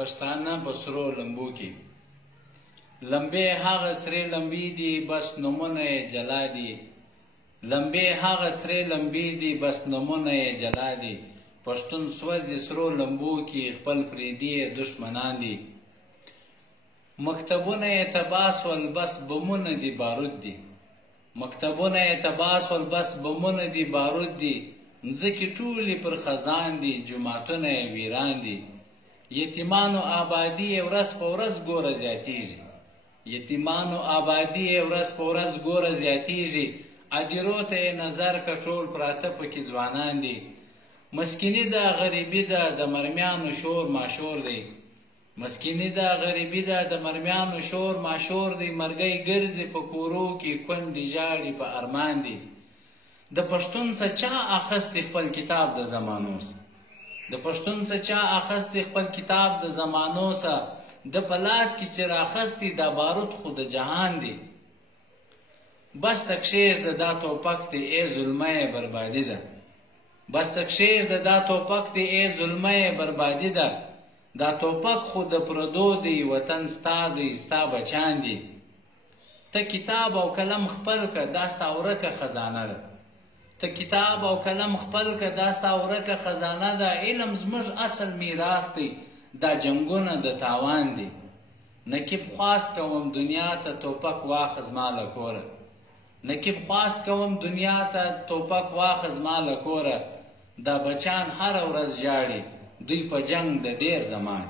پښتانه په سرو لمبو کې لمبې هغه سرې لمبې دي بس نومونه یې جلا دي. لمبې هغه سرې لمبې دي بس نومونه یې جلا دي. پښتون سوځي سرو لمبو کې خپل پردي دشمنان دي. مکتبونه یې تباه سول بس بمونه دي بارود دي. مکتبونه یې تباه سول بس بمونه دي بارود دي. مځکې ټولې پر خزان دي، جوماتونه یې ویران دي. یتیمانو آبادي یې ورځ په ورځ ګوره زیاتیږي. یتیمانو آبادي یې ورځ په ورځ ګوره زیاتیږي. عدیرو ته یې نظر که ټول پراته پکې ځوانان دي. مسکیني ده غریبي ده د مرمیانو شور ماشور دی. مسکیني ده غریبي ده د مرمیانو شور ماشور دی. مرګی ګرځي په کورو کې کونډې ژاړي په ارمان دي. د پښتون څه چا اخستی خپل کتاب د زمانو سه. د پښتون څه چا اخستی خپل کتاب د زمانو سه. د په لاس کې چې راخستی دا بارود خو د جهان دی. بس تک کښېږده دا ټوپک دی ای ظلمه بربادي ده. بس تک کښېږده دا ټوپک دی ای ظلمه بربادي ده. دا ټوپک خو د پردو دی وطن ستا دی ستا بچان دي. ته کتاب او قلم خپل که دا ستا ورکه خزانه ده. ته کتاب او قلم خپل که دا ستا ورکه خزانه ده. علم زموږ اصل میراث دی، دا جنګونه د تاوان دي. نقیب خواست کوم دنیا ته ټوپک واخه زما له کوره. نقیب خواست کوم دنیا ته ټوپک واخه زما له کوره. دا بچان هره ورځ ژاړي دوی په جنګ د ډېر زمان.